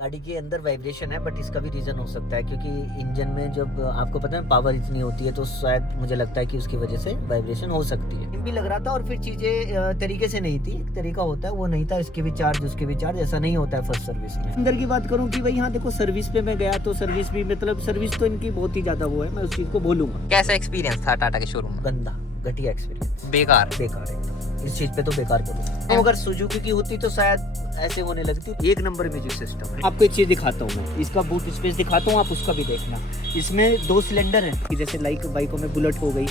गाड़ी के अंदर वाइब्रेशन है, बट इसका भी रीज़न हो सकता है क्योंकि इंजन में जब आपको पता है पावर इतनी होती है तो शायद मुझे लगता है कि उसकी वजह से वाइब्रेशन हो सकती है। भी लग रहा था और फिर चीज़ें तरीके से नहीं थी, एक तरीका होता है वो नहीं था, इसके भी चार्ज उसके भी चार्ज, ऐसा नहीं होता है फर्स्ट सर्विस में। अंदर की बात करूँ कि भाई यहाँ देखो सर्विस पे मैं गया तो सर्विस भी मतलब सर्विस तो इनकी बहुत ही ज़्यादा वो है, मैं उस चीज़ को बोलूँगा। कैसा एक्सपीरियंस था टाटा के शोरूम में? गंदा घटिया एक्सपीरियंस, बेकार बेकार है इस चीज पे तो बेकार करूँ। तो अगर सुजुकी की होती तो शायद ऐसे होने लगती। एक नंबर म्यूजिक सिस्टम है। आपको एक चीज दिखाता हूँ मैं, इसका बूट स्पेस दिखाता हूँ, आप उसका भी देखना। इसमें 2 सिलेंडर है कि जैसे लाइक बाइकों में बुलेट हो गई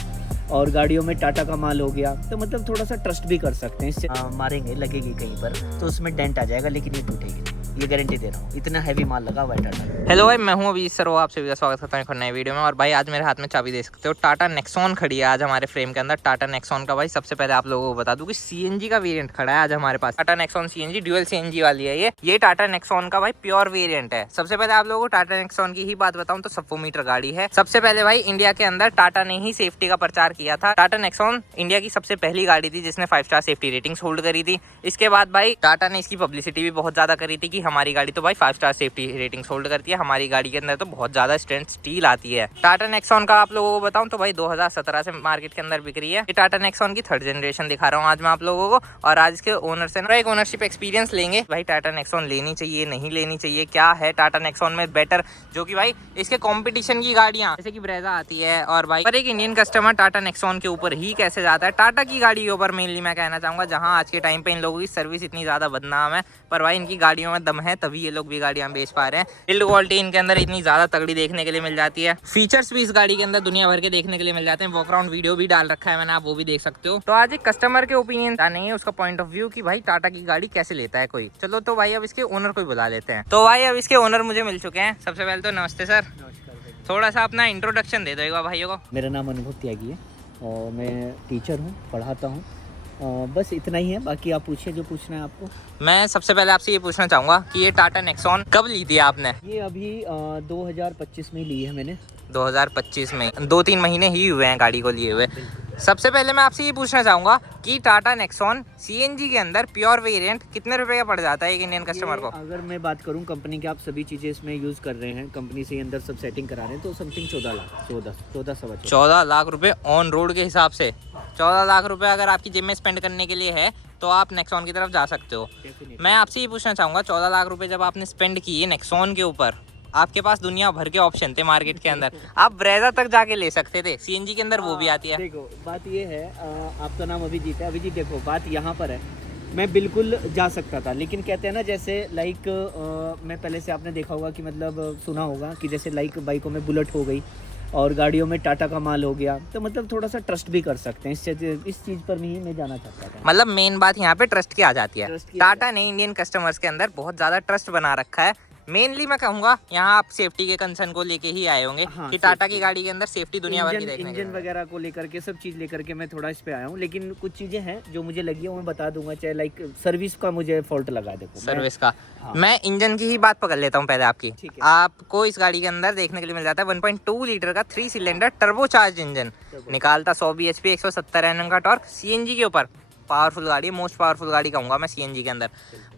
और गाड़ियों में टाटा का माल हो गया, तो मतलब थोड़ा सा ट्रस्ट भी कर सकते हैं इससे। मारेंगे लगेगी कहीं पर तो उसमें डेंट आ जाएगा, लेकिन ये टूटेगी, ये गारंटी दे रहा हूँ, इतना हैवी माल लगा हुआ है टाटा। हेलो भाई, मैं हूं अभी सर, आप सभी का स्वागत करता हूं एक नए वीडियो में। और भाई आज मेरे हाथ में चाबी देख सकते हो, टाटा नेक्सॉन खड़ी है आज हमारे फ्रेम के अंदर। टाटा नेक्सॉन का भाई सबसे पहले आप लोगों को बता दूं कि सीएनजी का वेरिएंट खड़ा है आज हमारे पास। Tata Nexon CNG dual CNG वाली है ये टाटा नेक्सॉन का भाई प्योर वेरिएंट है। सबसे पहले आप लोगों को टाटा नेक्सॉन की ही बात बताऊं तो 100 मीटर गाड़ी है। सबसे पहले भाई इंडिया के अंदर टाटा ने ही सेफ्टी का प्रचार किया था। टाटा नेक्सॉन इंडिया की सबसे पहली गाड़ी थी जिसने 5 स्टार सेफ्टी रेटिंग्स होल्ड करी थी। इसके बाद भाई टाटा ने इसकी पब्लिसिटी भी बहुत ज्यादा करी थी कि हमारी गाड़ी तो भाई 5 स्टार सेफ्टी रेटिंग्स होल्ड करती है, हमारी गाड़ी के अंदर तो बहुत ज्यादा स्ट्रेंथ स्टील आती है। टाटा नेक्सॉन का आप लोगों को बताऊं तो भाई 2017 से मार्केट के अंदर बिक रही है। ये टाटा नेक्सॉन की 3rd जनरेशन दिखा रहा हूं आज मैं आप लोगों को, और आज इसके ओनर से ना एक ओनरशिप एक्सपीरियंस लेंगे। भाई टाटा नेक्सॉन लेनी चाहिए नहीं लेनी चाहिए, क्या है टाटा नेक्सॉन में बेटर, जो कि भाई इसके कंपटीशन की गाड़ियां जैसे कि ब्रेजा आती है, और भाई पर एक इंडियन कस्टमर टाटा नेक्सॉन के ऊपर ही कैसे जाता है। टाटा की गाड़ी के ऊपर मेनली मैं कहना चाहूंगा, जहां आज के टाइम पे इन लोगों की सर्विस इतनी ज्यादा बदनाम है, पर भाई इनकी गाड़ियों में दम है तभी ये लोग भी गाड़ियां बेच पा रहे हैं। बिल्ड क्वालिटी इनके अंदर इतनी ज्यादा तगड़ी देखने के लिए मिल जाती है, फीचर्स भी इस गाड़ी के अंदर दुनिया भर के देखने के लिए मिल जाते हैं। वॉक अराउंड वीडियो भी डाल रखा है मैंने, आप वो भी देख सकते हो। तो आज एक कस्टमर के ओपिनियन नहीं है, उसका पॉइंट ऑफ व्यू कि भाई टाटा की गाड़ी कैसे लेता है कोई। चलो तो भाई अब इसके ओनर को बुला लेते हैं। तो भाई अब इसके ओनर मुझे मिल चुके हैं। सबसे पहले तो नमस्ते सर, थोड़ा सा अपना इंट्रोडक्शन दे दो एक बार भाइयों को। मेरा नाम अनुभव त्यागी है और मैं टीचर हूँ, पढ़ाता हूँ, बस इतना ही है। बाकी आप पूछिए जो पूछना है आपको। मैं सबसे पहले आपसे ये पूछना चाहूंगा कि ये टाटा नेक्सॉन कब ली थी आपने? ये अभी 2025 में ली है मैंने। 2025 में 2-3 महीने ही हुए हैं गाड़ी को लिए हुए। सबसे पहले मैं आपसे ये पूछना चाहूंगा कि टाटा नेक्सॉन सीएनजी के अंदर प्योर वेरिएंट कितने रुपए का पड़ जाता है एक इंडियन कस्टमर को? अगर मैं बात करूं कंपनी के, आप सभी चीज़ें इसमें यूज़ कर रहे हैं, कंपनी से अंदर सब सेटिंग करा रहे हैं, तो समथिंग 14 लाख 14 लाख रुपए ऑन रोड के हिसाब से। 14 लाख रुपए अगर आपकी जिम में स्पेंड करने के लिए है तो आप नेक्सॉन की तरफ जा सकते हो। मैं आपसे ये पूछना चाहूँगा, 14 लाख रुपए जब आपने स्पेंड किए नेक्सॉन के ऊपर, आपके पास दुनिया भर के ऑप्शन थे मार्केट के अंदर, आप ब्रेजा तक जाके ले सकते थे, सीएनजी के अंदर वो भी आती है। देखो बात ये है, आपका नाम अभिजीत है। अभिजीत देखो बात यहाँ पर है, मैं बिल्कुल जा सकता था, लेकिन कहते हैं ना जैसे लाइक मैं पहले से आपने देखा होगा कि मतलब सुना होगा कि जैसे लाइक बाइकों में बुलेट हो गई और गाड़ियों में टाटा का माल हो गया, तो मतलब थोड़ा सा ट्रस्ट भी कर सकते हैं। इस चीज़ पर नहीं मैं जाना चाहता था। मतलब मेन बात यहाँ पे ट्रस्ट की आ जाती है। टाटा ने इंडियन कस्टमर्स के अंदर बहुत ज्यादा ट्रस्ट बना रखा है। मेनली मैं कहूँगा यहाँ आप सेफ्टी के कंसर्न को लेके ही आए होंगे। हाँ, कि टाटा की गाड़ी के अंदर सेफ्टी दुनिया भर की देखने इंजन वगैरह को लेकर के सब चीज़ लेकर के मैं थोड़ा इस पे आया हूँ, लेकिन कुछ चीज़ें हैं जो मुझे लगी है वो मैं बता दूंगा। चाहे लाइक सर्विस का मुझे फॉल्ट लगा, देखो सर्विस का। हाँ। मैं इंजन की ही बात पकड़ लेता हूँ पहले आपकी। आपको इस गाड़ी के अंदर देखने के लिए मिल जाता है 1.2 लीटर का 3 सिलेंडर टर्बोचार्ज इंजन, निकालता 100 bhp 170 Nm का टॉर्क, सीएनजी के ऊपर पावरफुल गाड़ी, मोस्ट पावरफुल गाड़ी कहूँगा मैं सीएनजी के अंदर।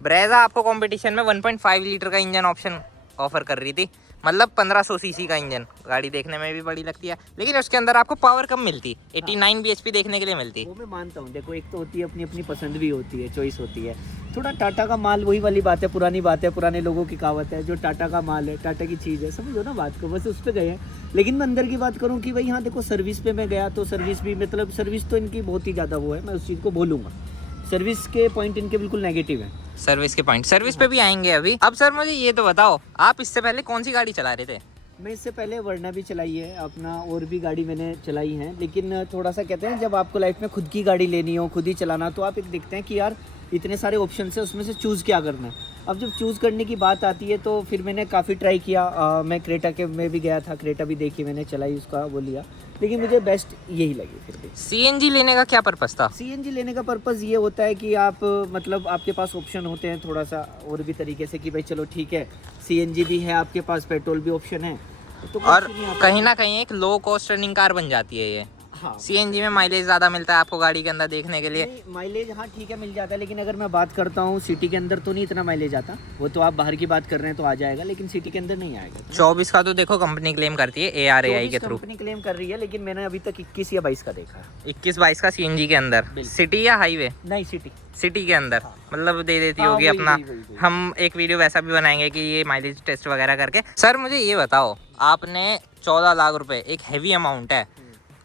ब्रेजा आपको कंपटीशन में 1.5 लीटर का इंजन ऑप्शन ऑफर कर रही थी, मतलब 1500 सीसी का इंजन। गाड़ी देखने में भी बड़ी लगती है, लेकिन उसके अंदर आपको पावर कम मिलती, 89 bhp देखने के लिए मिलती। वो मैं मानता हूँ, देखो एक तो होती है अपनी अपनी पसंद भी होती है, चॉइस होती है। थोड़ा टाटा का माल, वही वाली बात है, पुरानी बात है, पुराने लोगों की कहावत है, जो टाटा का माल है टाटा की चीज़ है, समझो ना बात को, बस उस पर गए हैं। लेकिन मैं अंदर की बात करूँ कि भाई हाँ देखो सर्विस पे मैं गया तो सर्विस भी मतलब सर्विस तो इनकी बहुत ही ज़्यादा वो है, मैं उस चीज़ को बोलूँगा। सर्विस के पॉइंट इनके बिल्कुल नेगेटिव है। सर्विस के पॉइंट, सर्विस पे भी आएंगे अभी। अब सर मुझे ये तो बताओ, आप इससे पहले कौन सी गाड़ी चला रहे थे? मैं इससे पहले वर्ना भी चलाई है अपना, और भी गाड़ी मैंने चलाई है, लेकिन थोड़ा सा कहते हैं जब आपको लाइफ में खुद की गाड़ी लेनी हो, खुद ही चलाना, तो आप एक देखते हैं कि यार इतने सारे ऑप्शन है, उसमें से चूज़ क्या करना है। अब जब चूज़ करने की बात आती है तो फिर मैंने काफ़ी ट्राई किया। मैं क्रेटा के में भी गया था, क्रेटा भी देखी मैंने, चलाई, उसका वो लिया, लेकिन मुझे बेस्ट यही लगी। फिर भी सीएनजी लेने का क्या पर्पस था? सीएनजी लेने का पर्पस ये होता है कि आप मतलब आपके पास ऑप्शन होते हैं थोड़ा सा और भी तरीके से, कि भाई चलो ठीक है सीएनजी भी है आपके पास, पेट्रोल भी ऑप्शन है, तो और कहीं ना कहीं एक लो कॉस्ट रनिंग कार बन जाती है ये। हाँ। सीएनजी में माइलेज ज्यादा मिलता है आपको गाड़ी के अंदर देखने के लिए। माइलेज हाँ ठीक है मिल जाता है, लेकिन अगर मैं बात करता हूँ सिटी के अंदर तो नहीं इतना माइलेज आता। वो तो आप बाहर की बात कर रहे हैं तो आ जाएगा, लेकिन सिटी के अंदर नहीं आएगा। 24 का तो देखो कंपनी क्लेम करती है ARAI के थ्रू, कंपनी क्लेम कर रही है, लेकिन मैंने अभी तक 21 या 22 का देखा है। 21-22 का सीएनजी के अंदर। सिटी या हाईवे? नहीं सिटी। सिटी के अंदर हाँ। मतलब दे देती हाँ, होगी वही, अपना। वही। हम एक वीडियो वैसा भी बनाएंगे कि ये माइलेज टेस्ट वगैरह करके। सर मुझे ये बताओ, आपने 14 लाख रुपए, एक हैवी अमाउंट है,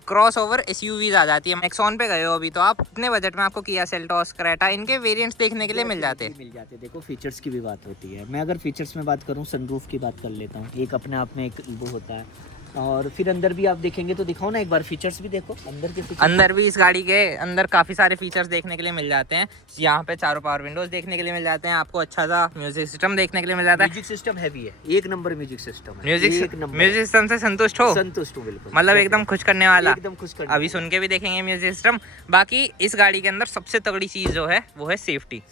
क्रॉस ओवर SUVs आ जाती है, नेक्सॉन पे गए हो अभी, तो आप इतने बजट में आपको किया सेल्टॉस, क्रेटा, इनके वेरिएंट्स देखने के लिए मिल जाते हैं। देखो फीचर्स की भी बात होती है। मैं अगर फीचर्स में बात करूँ, सनरूफ की बात कर लेता हूँ। एक अपने आप में एक वो होता है, और फिर अंदर भी आप देखेंगे तो दिखाओ ना एक बार, फीचर्स भी देखो अंदर के। अंदर भी इस गाड़ी के अंदर काफ़ी सारे फीचर्स देखने के लिए मिल जाते हैं। यहाँ पे चारों पावर विंडोज देखने के लिए मिल जाते हैं आपको, अच्छा सा म्यूजिक सिस्टम देखने के लिए मिल जाता है। म्यूजिक सिस्टम हैवी है, एक नंबर म्यूजिक सिस्टम है। म्यूजिक सिस्टम से संतुष्ट हो? संतुष्ट हूँ बिल्कुल, मतलब एकदम खुश करने वाला, एकदम खुश करने अभी सुन के भी देखेंगे म्यूजिक सिस्टम। बाकी इस गाड़ी के अंदर सबसे तगड़ी चीज़ जो है वो है सेफ्टी।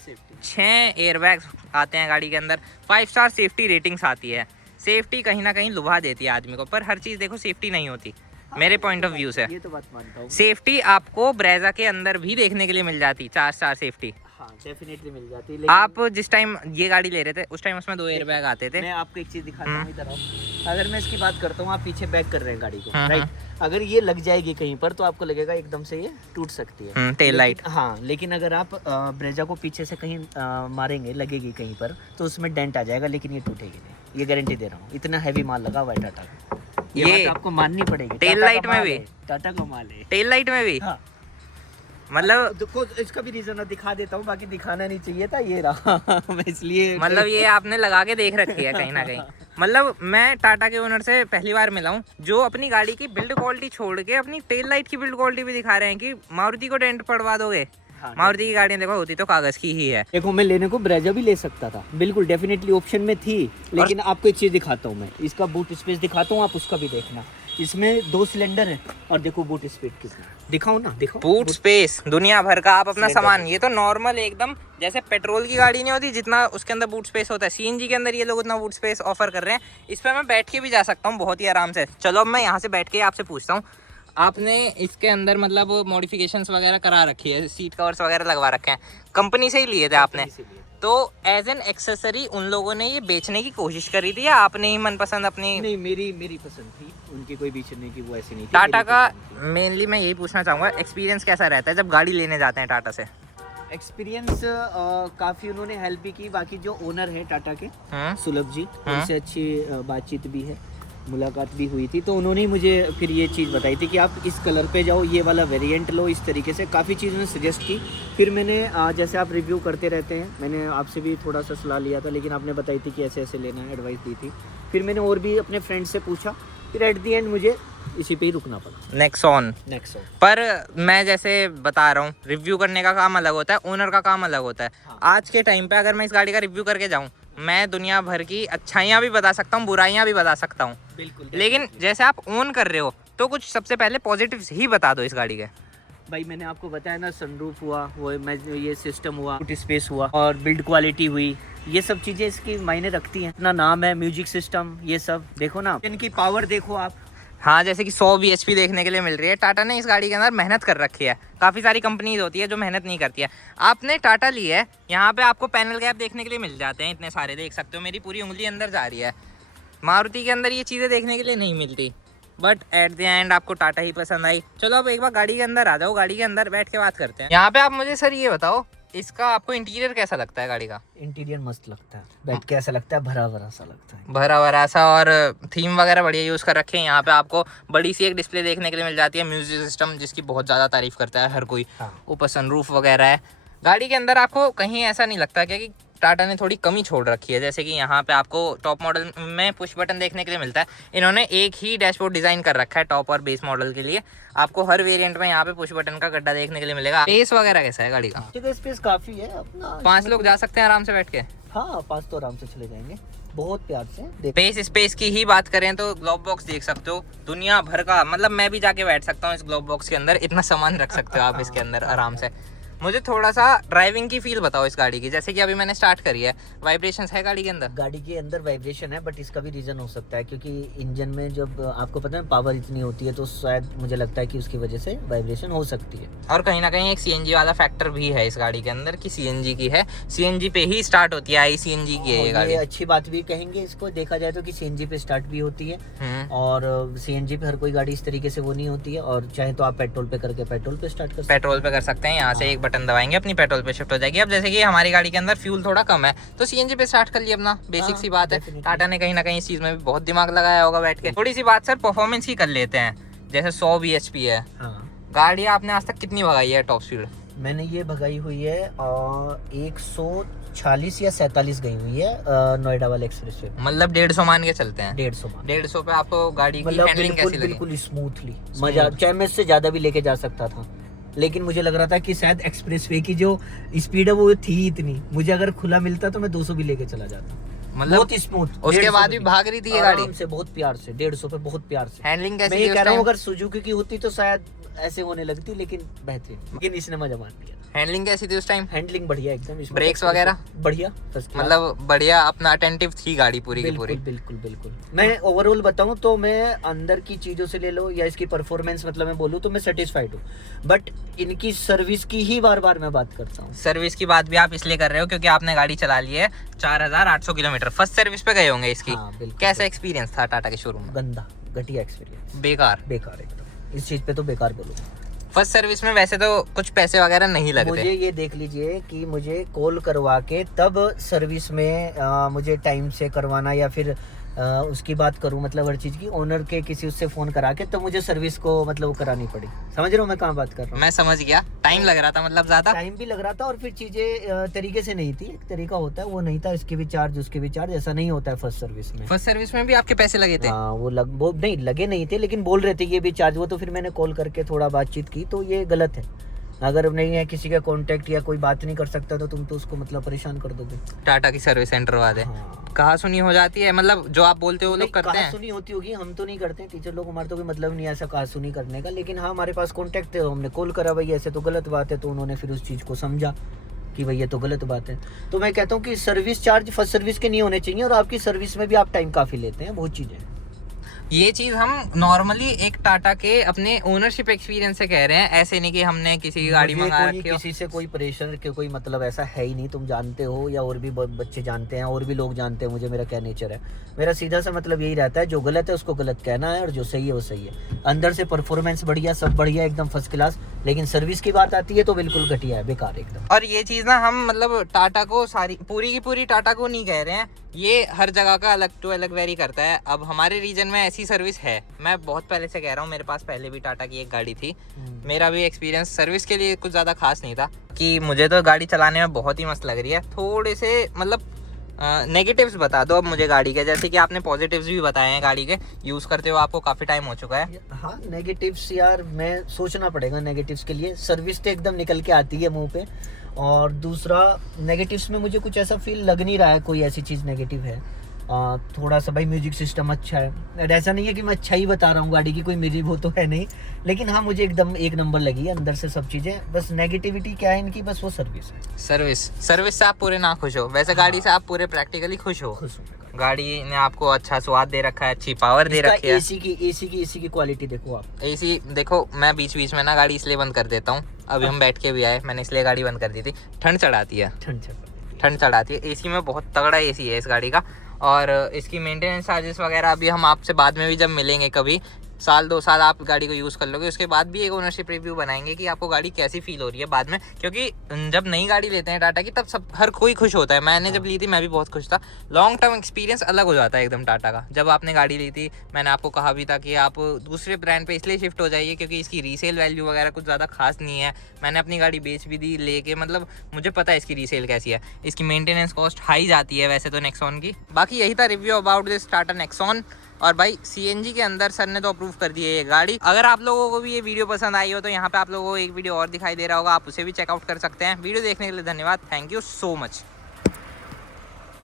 6 एयरबैग्स आते हैं गाड़ी के अंदर, 5 स्टार सेफ्टी रेटिंग्स आती है। सेफ्टी कहीं ना कहीं लुभा देती है आदमी को, पर हर चीज़ देखो सेफ्टी नहीं होती। मेरे पॉइंट ऑफ व्यू से ये तो बात मानता हूँ। सेफ्टी आपको ब्रेजा के अंदर भी देखने के लिए मिल जाती, 4 स्टार सेफ्टी। हाँ डेफिनेटली मिल जाती है। आप जिस टाइम ये गाड़ी ले रहे थे उस टाइम उसमें 2 एयरबैग आते थे। मैं आपको एक चीज दिखाता हूँ, इधर आओ। अगर मैं इसकी बात करता हूँ, आप पीछे बैक कर रहे हैं गाड़ी को, राइट, अगर ये लग जाएगी कहीं पर तो आपको लगेगा एकदम से ये टूट सकती है, टेल लाइट। हाँ, लेकिन अगर आप ब्रेजा को पीछे से कहीं मारेंगे, लगेगी कहीं पर, तो उसमें डेंट आ जाएगा, लेकिन ये टूटेगी नहीं, ये गारंटी दे रहा हूँ। इतना हैवी माल लगा हुआ है टाटा का, ये आपको माननी पड़ेगी। टेल लाइट में भी टाटा का माल है, टेल लाइट में भी। हाँ मतलब देखो इसका भी रीजन दिखा देता हूँ, बाकी दिखाना नहीं चाहिए था, ये रहा मैं इसलिए मतलब ये आपने लगा के देख रखी है कहीं ना कहीं। मतलब मैं टाटा के ओनर से पहली बार मिला हूँ जो अपनी गाड़ी की बिल्ड क्वालिटी छोड़ के अपनी टेल लाइट की बिल्ड क्वालिटी भी दिखा रहे हैं कि मारुति को डेंट पड़वा दोगे। हाँ, मारुति की गाड़ियाँ देखो होती तो कागज की ही है। देखो मैं लेने को ब्रेजा भी ले सकता था, बिल्कुल डेफिनेटली ऑप्शन में थी, लेकिन आपको एक चीज दिखाता हूँ मैं, इसका बूट स्पेस दिखाता हूँ, आप उसका भी देखना। इसमें 2 सिलेंडर है, और देखो बूट स्पेस कितना, दिखाओ ना, दिखाओ बूट स्पेस दुनिया भर का आप अपना सामान, ये तो नॉर्मल एकदम जैसे पेट्रोल की गाड़ी नहीं होती जितना उसके अंदर बूट स्पेस होता है, सीएनजी के अंदर ये लोग उतना बूट स्पेस ऑफर कर रहे हैं। इस पर मैं बैठ के भी जा सकता हूँ बहुत ही आराम से। चलो अब मैं यहाँ से बैठ के आपसे पूछता हूँ, आपने इसके अंदर मतलब मॉडिफिकेशंस वगैरह करा रखी है, सीट कवर्स वगैरह लगवा रखे हैं, कंपनी से ही लिए थे आपने, तो एज एन एक्सेसरी उन लोगों ने ये बेचने की कोशिश करी थी या आपने ही मनपसंद अपनी? नहीं, मेरी पसंद थी, उनकी कोई बीच नहीं की, वो ऐसी नहीं थी। टाटा का मेनली मैं यही पूछना चाहूँगा, एक्सपीरियंस कैसा रहता है जब गाड़ी लेने जाते हैं टाटा से? एक्सपीरियंस काफ़ी उन्होंने हेल्प भी की। बाकी जो ओनर है टाटा के, सुलभ जी, उनसे अच्छी बातचीत भी है, मुलाकात भी हुई थी, तो उन्होंने ही मुझे फिर ये चीज़ बताई थी कि आप इस कलर पे जाओ, ये वाला वेरिएंट लो, इस तरीके से काफ़ी चीज़ उन्होंने सजेस्ट की। फिर मैंने जैसे आप रिव्यू करते रहते हैं, मैंने आपसे भी थोड़ा सा सलाह लिया था, लेकिन आपने बताई थी कि ऐसे ऐसे लेना है, एडवाइस दी थी। फिर मैंने और भी अपने फ्रेंड से पूछा, फिर एट दी एंड मुझे इसी पे ही रुकना पड़ा, नेक्सॉन। पर मैं जैसे बता रहा हूँ, रिव्यू करने का काम अलग होता है, ओनर का काम अलग होता है। हाँ। आज के टाइम पे अगर मैं इस गाड़ी का रिव्यू करके जाऊँ, मैं दुनिया भर की अच्छाइयाँ भी बता सकता हूँ, बुराइयाँ भी बता सकता हूँ, बिल्कुल। लेकिन जैसे आप ओन कर रहे हो तो कुछ सबसे पहले पॉजिटिव्स ही बता दो इस गाड़ी के। भाई मैंने आपको बताया ना, सनरूफ हुआ, वो ये सिस्टम हुआ, बूट स्पेस हुआ, और बिल्ड क्वालिटी हुई, ये सब चीज़ें इसकी मायने रखती हैं। अपना नाम है, म्यूजिक सिस्टम, ये सब देखो ना, इनकी पावर देखो आप। हाँ, जैसे कि 100 bhp देखने के लिए मिल रही है। टाटा ने इस गाड़ी के अंदर मेहनत कर रखी है, काफ़ी सारी कंपनीज होती है जो मेहनत नहीं करती है। आपने टाटा ली है, यहाँ पे आपको पैनल गैप देखने के लिए मिल जाते हैं, इतने सारे देख सकते हो, मेरी पूरी उंगली अंदर जा रही है। मारुति के अंदर ये चीज़ें देखने के लिए नहीं मिलती, बट एट द एंड आपको टाटा ही पसंद आई। चलो अब एक बार गाड़ी के अंदर आ जाओ, गाड़ी के अंदर बैठ के बात करते हैं। यहाँ पे आप मुझे सर ये बताओ, इसका आपको इंटीरियर कैसा लगता है गाड़ी का? इंटीरियर मस्त लगता है, बैठ के ऐसा लगता है भरा भरा सा लगता है, भरा भरा सा, और थीम वगैरह बढ़िया यूज़ कर रखे हैं। यहाँ पे आपको बड़ी सी एक डिस्प्ले देखने के लिए मिल जाती है, म्यूजिक सिस्टम जिसकी बहुत ज़्यादा तारीफ करता है हर कोई। ऊपर सनरूफ वगैरह है। गाड़ी के अंदर आपको कहीं ऐसा नहीं लगता कि टाटा ने थोड़ी कमी छोड़ रखी है? जैसे कि यहाँ पे आपको टॉप मॉडल में पुश बटन देखने के लिए मिलता है, इन्होंने एक ही डैशबोर्ड डिजाइन कर रखा है टॉप और बेस मॉडल के लिए। आपको हर वेरिएंट में यहाँ पे पुश बटन का गड्ढा देखने के लिए मिलेगा। स्पेस वगैरह कैसा है गाड़ी का? स्पेस काफी है अपना, 5 लोग जा सकते हैं आराम से बैठ के। हाँ 5 तो आराम से चले जाएंगे, बहुत प्यार से। स्पेस की ही बात करें तो ग्लोब बॉक्स देख सकते हो, दुनिया भर का, मतलब मैं भी जाके बैठ सकता हूँ इस ग्लोब बॉक्स के अंदर, इतना सामान रख सकते हो आप इसके अंदर आराम से। मुझे थोड़ा सा ड्राइविंग की फील बताओ इस गाड़ी की। जैसे कि अभी मैंने स्टार्ट करी है, वाइब्रेशंस है गाड़ी के अंदर? गाड़ी के अंदर वाइब्रेशन है, बट इसका भी रीज़न हो सकता है क्योंकि इंजन में जब आपको पता है पावर इतनी होती है तो शायद मुझे लगता है कि उसकी वजह से वाइब्रेशन हो सकती है। और कहीं ना कहीं एक सीएनजी वाला फैक्टर भी है इस गाड़ी के अंदर कि सीएनजी की है, सीएनजी पे ही स्टार्ट होती है, आई सीएनजी की है ये गाड़ी। अच्छी बात भी कहेंगे इसको, देखा जाए तो कि सीएनजी पे स्टार्ट भी होती है और सीएनजी पे हर कोई गाड़ी इस तरीके से वो नहीं होती है, और चाहे तो आप पेट्रोल पे करके पेट्रोल पे स्टार्ट पेट्रोल पे कर सकते हैं। यहाँ से एक बटन दबाएंगे अपनी पेट्रोल पे शिफ्ट हो जाएगी। अब जैसे कि हमारी गाड़ी के अंदर फ्यूल थोड़ा कम है तो सीएनजी पे स्टार्ट कर लिया अपना, बेसिक सी बात है। टाटा ने कहीं ना कहीं इस चीज में भी बहुत दिमाग लगाया होगा बैठ के। थोड़ी सी बात सर परफॉर्मेंस की कर लेते हैं। जैसे 100 bhp है, गाड़ी आपने आज तक कितनी भगाई है टॉप स्पीड? मैंने ये भगाई हुई है 140 या 47 गई हुई है नोएडा वाले एक्सप्रेस वे। मतलब 150 मान के चलते हैं। 150 पे आपको गाड़ी की हैंडलिंग कैसी लगी? बिल्कुल स्मूथली, मजा, चाहे मैं इससे ज्यादा भी लेके जा सकता था, लेकिन मुझे लग रहा था कि शायद एक्सप्रेस वे की जो स्पीड है वो थी इतनी, मुझे अगर खुला मिलता तो मैं 200 भी लेके चला जाता। मतलब बहुत स्मूथ, उसके बाद भी भाग रही थी ये गाड़ी से, बहुत प्यार से, 150 पे बहुत प्यार से। हैंडलिंग कैसी? मैं ये कह रहा हूँ अगर सुजुकी की होती तो शायद ऐसे होने लगती, लेकिन बेहतरीन, लेकिन इसने मजा मार दिया। हैंडलिंग कैसी थी उस टाइम? हैंडलिंग बढ़िया एकदम, ब्रेक्स वगैरह बढ़िया, मतलब बढ़िया, अपना अटेंटिव थी गाड़ी पूरी की पूरी। बिल्कुल। मैं ओवरऑल बताऊं तो मैं अंदर की चीजों से ले लो या इसकी परफॉर्मेंस मतलब मैं बोलूं तो मैं सेटिस्फाइड हूँ, बट इनकी सर्विस की ही बार बार मैं बात करता हूँ। सर्विस की बात भी आप इसलिए कर रहे हो क्योंकि आपने गाड़ी चला ली है 4800 किलोमीटर, फर्स्ट सर्विस पे गए होंगे इसकी। कैसा एक्सपीरियंस था टाटा के शोरूम में? गंदा, घटिया एक्सपीरियंस, बेकार एकदम। इस चीज पे तो बेकार बोलूँ। फर्स्ट सर्विस में वैसे तो कुछ पैसे वगैरह नहीं लगते। मुझे ये देख लीजिए कि मुझे कॉल करवा के तब सर्विस में मुझे टाइम से करवाना, या फिर उसकी बात करूं मतलब हर चीज की ओनर के किसी उससे फोन करा के तो मुझे सर्विस को मतलब वो करानी पड़ी। समझ रहे हो मैं कहाँ बात कर रहा हूँ? मैं समझ गया, टाइम लग रहा था, मतलब ज्यादा टाइम भी लग रहा था और फिर चीजें तरीके से नहीं थी। एक तरीका होता है वो नहीं था, इसके भी चार्ज उसके भी चार्ज, ऐसा नहीं होता है फर्स्ट सर्विस में। फर्स्ट सर्विस में भी आपके पैसे लगे थे? हाँ, वो नहीं लगे नहीं थे, लेकिन बोल रहे थे ये भी चार्ज, वो तो फिर मैंने कॉल करके थोड़ा बातचीत की तो ये गलत है। अगर नहीं है किसी का कांटेक्ट या कोई बात नहीं कर सकता तो तुम तो उसको मतलब परेशान कर दोगे। टाटा की सर्विस सेंटर वाले कहा सुनी हो जाती है, मतलब जो आप बोलते हो वो लोग करते हैं। सुनी होती होगी, हम तो नहीं करते हैं, टीचर लोग, हमारे तो कोई मतलब नहीं है ऐसा कहा सुनी करने का, लेकिन हाँ हमारे पास कांटेक्ट है, हमने कॉल करा भाई ऐसे तो गलत बात है, तो उन्होंने फिर उस चीज़ को समझा कि भाई ये तो गलत बात है। तो मैं कहता हूँ कि सर्विस चार्ज फर्स्ट सर्विस के नहीं होने चाहिए, और आपकी सर्विस में भी आप टाइम काफ़ी लेते हैं, बहुत चीज़ें। ये चीज हम नॉर्मली एक टाटा के अपने ओनरशिप एक्सपीरियंस से कह रहे हैं, ऐसे नहीं कि हमने किसी की गाड़ी मंगा रखी हो। किसी से कोई प्रेशर के कोई मतलब ऐसा है ही नहीं, तुम जानते हो या और भी बच्चे जानते हैं और भी लोग जानते हैं मुझे, मेरा क्या नेचर है। मेरा सीधा सा मतलब यही रहता है, जो गलत है उसको गलत कहना है और जो सही है वो सही है। अंदर से परफॉर्मेंस बढ़िया, सब बढ़िया एकदम फर्स्ट क्लास, लेकिन सर्विस की बात आती है तो बिल्कुल घटिया है, बेकार एकदम। और ये चीज ना हम मतलब टाटा को सारी पूरी की पूरी टाटा को नहीं कह रहे हैं, ये हर जगह का अलग टू अलग वेरी करता है। अब हमारे रीजन में ऐसी सर्विस है, मैं बहुत पहले से कह रहा हूँ, मेरे पास पहले भी टाटा की एक गाड़ी थी, मेरा भी एक्सपीरियंस सर्विस के लिए कुछ ज़्यादा खास नहीं था कि मुझे तो गाड़ी चलाने में बहुत ही मस्त लग रही है। थोड़े से मतलब नेगेटिव्स बता दो अब मुझे गाड़ी के, जैसे कि आपने पॉजिटिव्स भी बताए हैं गाड़ी के, यूज़ करते हो आपको काफ़ी टाइम हो चुका है। हाँ नेगेटिव्स यार मैं सोचना पड़ेगा नेगेटिव्स के लिए, सर्विस तो एकदम निकल के आती है मुंह पे, और दूसरा नेगेटिव्स में मुझे कुछ ऐसा फील लग नहीं रहा है कोई ऐसी चीज़ नेगेटिव है। थोड़ा सा भाई म्यूजिक सिस्टम अच्छा है, ऐसा नहीं है कि मैं अच्छा ही बता रहा हूँ, गाड़ी की कोई मेरी वो तो है नहीं, लेकिन हाँ मुझे एकदम एक नंबर लगी है अंदर से सब चीज़ें। बस नेगेटिविटी क्या है इनकी, बस वो सर्विस है। सर्विस से आप पूरे ना खुश हो, वैसे गाड़ी से आप पूरे प्रैक्टिकली खुश हो? गाड़ी ने आपको अच्छा स्वाद दे रखा है, अच्छी पावर दे रखी है। एसी की क्वालिटी देखो आप, एसी देखो, मैं बीच बीच में ना गाड़ी इसलिए बंद कर देता हूँ, अभी हम बैठ के भी आए, मैंने इसलिए गाड़ी बंद कर दी थी, ठंड चढ़ाती है, ठंड चढ़ाती है। एसी में बहुत तगड़ा एसी है इस गाड़ी का, और इसकी मेंटेनेंस चार्जेस वगैरह अभी हम आपसे बाद में भी जब मिलेंगे कभी, साल 2 साल आप गाड़ी को यूज़ कर लोगे, उसके बाद भी एक ओनरशिप रिव्यू बनाएंगे कि आपको गाड़ी कैसी फील हो रही है बाद में, क्योंकि जब नई गाड़ी लेते हैं टाटा की तब सब हर कोई खुश होता है। मैंने जब ली थी मैं भी बहुत खुश था। लॉन्ग टर्म एक्सपीरियंस अलग हो जाता है एकदम टाटा का। जब आपने गाड़ी ली थी मैंने आपको कहा भी था कि आप दूसरे ब्रांड पे इसलिए शिफ्ट हो जाइए क्योंकि इसकी रीसेल वैल्यू वगैरह कुछ ज़्यादा खास नहीं है। मैंने अपनी गाड़ी बेच भी दी लेके, मतलब मुझे पता है इसकी रीसेल कैसी है। इसकी मेंटेनेंस कॉस्ट हाई जाती है वैसे तो नेक्सॉन की। बाकी यही था review about this Tata Nexon. और भाई सीएनजी के अंदर सर ने तो अप्रूव कर दिया ये गाड़ी। अगर आप लोगों को भी ये वीडियो पसंद आई हो तो यहाँ पे आप लोगों को एक वीडियो और दिखाई दे रहा होगा, आप उसे भी चेकआउट कर सकते हैं। वीडियो देखने के लिए धन्यवाद, थैंक यू सो मच।